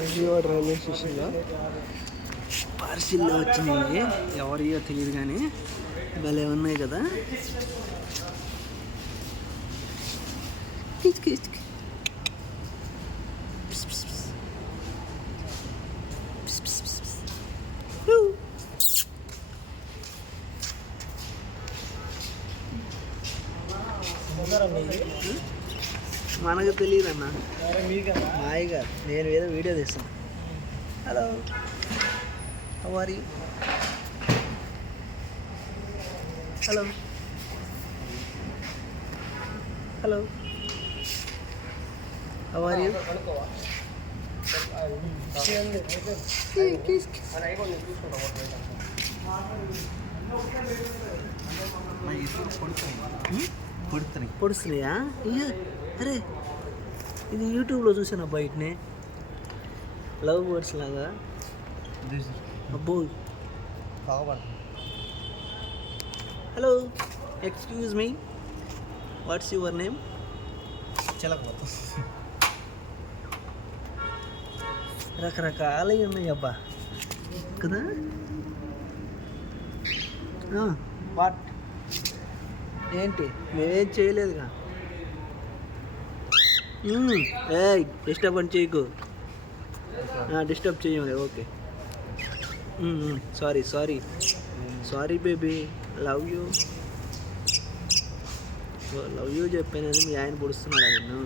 Vijayawada railway స్టేషన్లో పార్సిల్లో వచ్చినాయి. ఎవరియో తెలియదు కానీ భలే ఉన్నాయి కదా. మనకు తెలియదు అన్న, మాయిగా నేను ఏదో వీడియో తీస్తాను. Hello, how are you? Hello hello, how are you? పొడుస్తున్నాయా? ఇయ్యా, అరే ఇది యూట్యూబ్లో చూసాను బయటనే, లవ్ బర్డ్స్ లాగా. అబ్బో, hello, excuse me, what's your name? రకరకాలవి ఉన్నాయి అబ్బా కదా. వాట్ ఏంటి, మేమేం చేయలేదుగా. డిస్టర్బ్ అని చేయకు. డిస్టర్బ్ చేయలే. Okay, sorry sorry sorry baby, love you love you చెప్పానని మీ ఆయన పొడుస్తున్నాడా నిన్ను?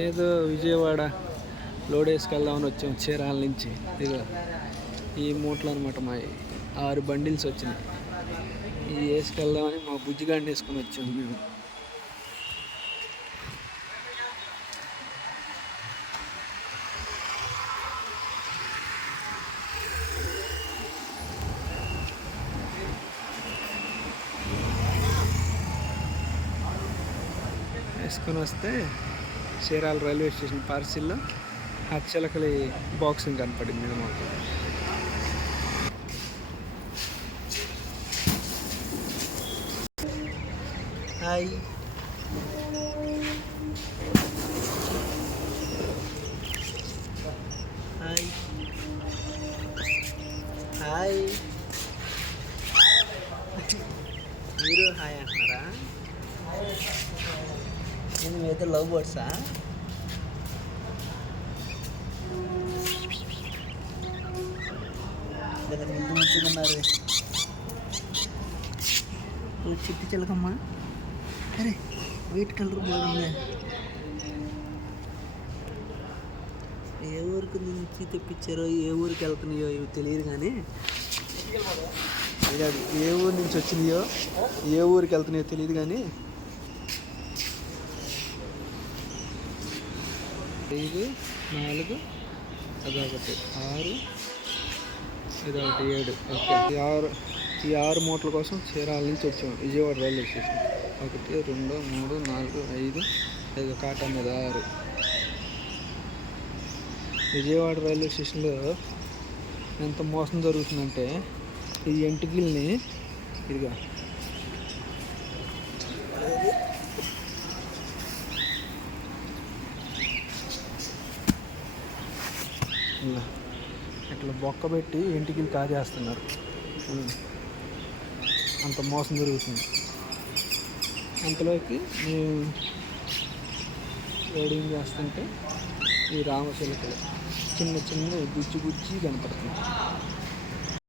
ఏదో విజయవాడ లోడ్ వేసుకెళ్దామని వచ్చాం చీరాల నుంచి. ఇదిగో ఈ మూటలు అనమాట మా 6 బండిల్స్ వచ్చినాయి. ఇవి వేసుకెళ్దామని మా బుజ్జిగాడిని వేసుకొని వచ్చాము మేము. వేసుకొని వస్తే చీరాల రైల్వే స్టేషన్ పార్సిల్లో హచ్చలకలి బాక్సింగ్ కనపడింది మాకు. హాయ్, హాయ్ హాయ్, మీరు హాయ్ అంటున్నారా? నేను మీతో లవ్ బర్డ్సా? ముందు మంచిగున్నారు. చిట్టి చిలకమ్మా, అరే వైట్ కలర్ బాగుంది. ఏ ఊరికి నుంచి తెప్పించారో, ఏ ఊరికి వెళ్తున్నాయో ఇవి తెలియదు కానీ, ఏ ఊరు నుంచి వచ్చినాయో ఏ ఊరికి వెళ్తున్నాయో తెలియదు కానీ 5, 4, అదొకటి 6, ఇదొకటి 7. ఓకే, ఈ 6 మూటల కోసం చీరాల నుంచి వచ్చాము విజయవాడ రైల్వే స్టేషన్. 1, 2, 3, 4, 5, కాటా మీద 6. విజయవాడ రైల్వే స్టేషన్లో ఎంత మోసం జరుగుతుందంటే, ఈ ఎంటికల్ని ఇదిగా ఇట్లా బొక్క పెట్టి ఇంటికి కాజేస్తున్నారు. అంత మోసం జరుగుతుంది. అంతలోకి మేము లోడింగ్ చేస్తుంటే ఈ రామచిలుకలు చిన్న చిన్న గుజ్జి కనపడుతుంది.